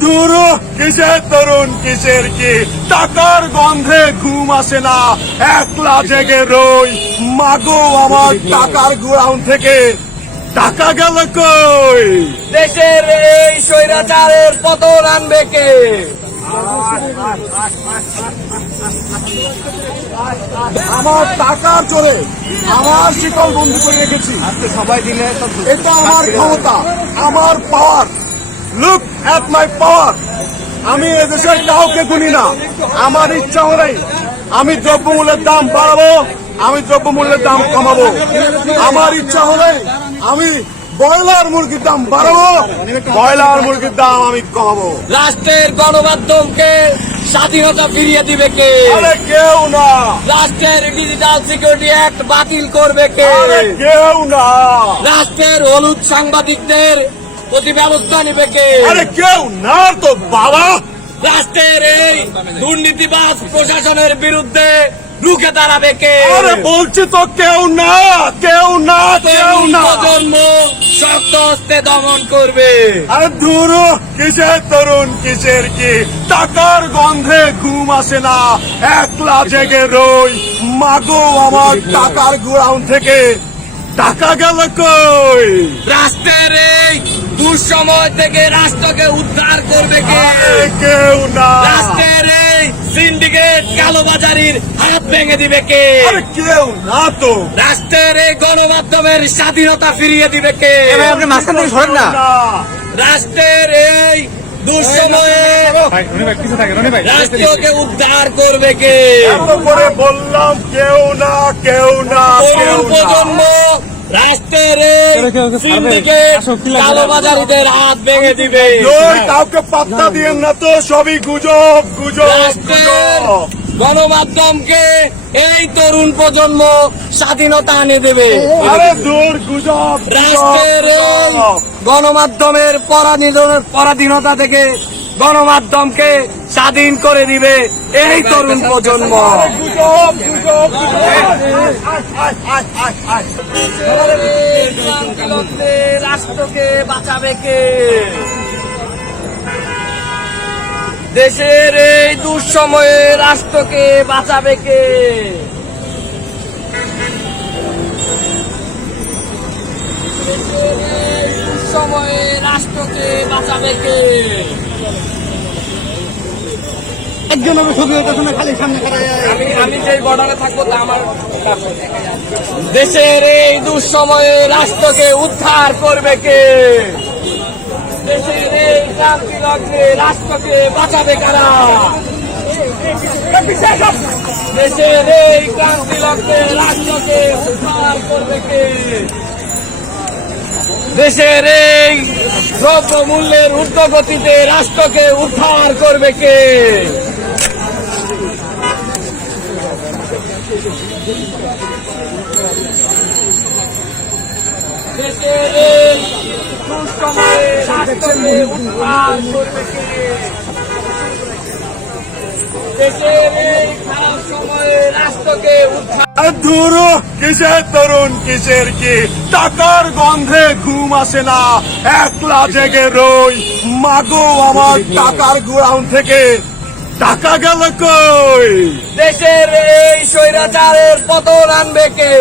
দূর কিসের তরুণ কিসের কি? টাকার গন্ধে ঘুম আসে না। একলা জেগে রই। মাগো আমার টাকার গোড়াউন থেকে। টাকা গেল কই? দেশের এই স্বৈরাচারের পতন আনবে কে? আমার টাকার চোরে আমার শিকল বন্ধু করে রেখেছি। সবাই দিলে এটা আমার ক্ষমতা আমার পাওয়ার লুক অ্যাট মাই পাওয়ার আমি এদেশের কাউকে গুনি না। আমার ইচ্ছা হলেই আমি দ্রব্যমূল্যের দাম বাড়াবো আমি দ্রব্যমূল্যের দাম কমাবো। আমার ইচ্ছা হলে আমি ব্রয়লার মুরগির দাম বাড়াবো ব্রয়লার মুরগির দাম আমি কমাবো। রাষ্ট্রের গণমাধ্যমকে স্বাধীনতা ফিরিয়ে দিবে কে? কেউ না। রাষ্ট্রের ডিজিটাল সিকিউরিটি অ্যাক্ট বাতিল করবে কে? কেউ না। রাষ্ট্রের হলুদ সাংবাদিকদের প্রতি ব্যবস্থা নেবে কে? আরে কেউ না তো বাবা। রাষ্ট্রের এই দুর্নীতিবাজ প্রশাসনের বিরুদ্ধে রুখে দাঁড়াবে কে? আরে বলছি তো কেউ না কেউ না কেউ না। প্রজন্ম শক্ত হস্তে দমন করবে। আরে দূর কিসের তরুণ কিসের কি? টাকার গন্ধে ঘুম আসে না। একলা জেগে রই মাগো আমার টাকার গোড়াউন থেকে। টাকা গেল কই? রাষ্ট্রের এই দুঃসময় থেকে রাষ্ট্রকে উদ্ধার করবে কে? কেউ না। রাষ্ট্রের এই সিন্ডিকেট কালোবাজারির হাত ভেঙে দিবে কে? কেউ না তো। রাষ্ট্রের এই গণমাধ্যমের স্বাধীনতা ফিরিয়ে দিবে কে? আপনি মাঝখান থেকে সরেন না। রাষ্ট্রের এই দুঃসময়ে রাষ্ট্রকে উদ্ধার করবে কে? বললাম কেউ না কেউ না কেউ তরুণ না। প্রজন্ম রাষ্ট্রের সিন্ডিকেট কালোবাজারিদের হাত ভেঙে দিবে। কাউকে পাত্তা দিয়েন না তো সবই গুজব গুজব রাষ্ট্রের গণমাধ্যমকে এই তরুণ প্রজন্ম স্বাধীনতা এনে দেবে। আরে দূর গুজব রাষ্ট্রের গণমাধ্যমের পরাধীন- পরাধীনতা থেকে গণমাধ্যমকে স্বাধীন করে দিবে এই তরুণ প্রজন্ম। রাষ্ট্রকে বাঁচাবে কে? দেশের এই দুঃসময়ে রাষ্ট্রকে বাঁচাবে কে? দেশের রাষ্ট্রকে বাঁচাবে কে? একজন খালি সামনে আমি আমি যে বর্ডারে থাকব, তা আমার দেশের এই দুঃসময়ে রাষ্ট্রকে উদ্ধার করবে কে? দেশের এই ক্রান্তি লগ্নে রাষ্ট্রকে বাঁচাবে কারা? দেশের এই ক্রান্তি লগ্নে রাষ্ট্রকে উদ্ধার করবে কে? দেশের এই দ্রব্য মূল্যের ঊর্ধ্বগতিতে রাষ্ট্রকে উদ্ধার করবে কে রাষ্ট্রকে উদ্ধার করবে কে? দেশের এই খারাপ সময়ে রাষ্ট্রকে উদ্ধার কিসের তরুণ কিসের কি? টাকার গন্ধে ঘুম আসে না। একলা জেগে রই। মাগো আমার টাকার গোড়াউন থেকে। টাকা গেল কই? দেশের এই স্বৈরাচারের পতন আনবে কে?